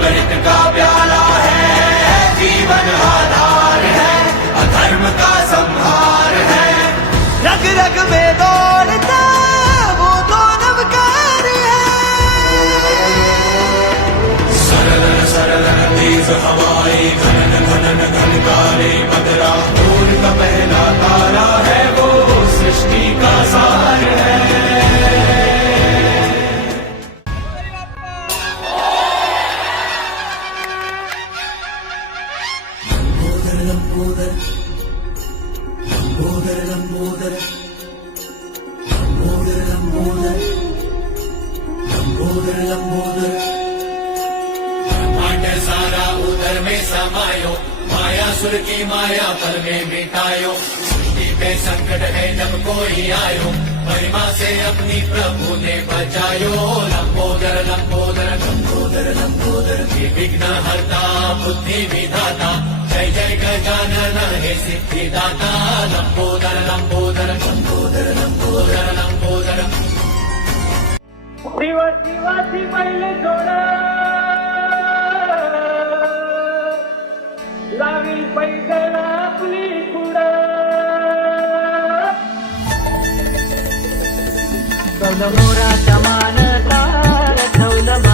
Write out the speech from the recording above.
अमृत का प्याला है, जीवन आधार है, अधर्म का संहार है। रग रग में दौड़ता वो तो नवकार है। सरल सरल तेज हवाएं घनन घनन घनकारे बदरा, भोर का पहला तारा है, वो सृष्टि का सार है। ब्रह्मांड सारा उदर में समायो, मायासुर की माया पल में मिटायो। सृष्टि पे संकट है जब कोई आयो, महिमा से अपनी प्रभु ने बचायो। लंबोदर लंबोदर लंबोदर लंबोदर, विघ्न हरता बुद्धि विधाता, जय जय गजानन हे सिद्धिदाता। लंबोदर लंबोदर लंबोदर लंबोदर लंबोदर। दिवसी पहिले सोड लावी पैदल आपली कुड, मोराच्या मानता रथवलं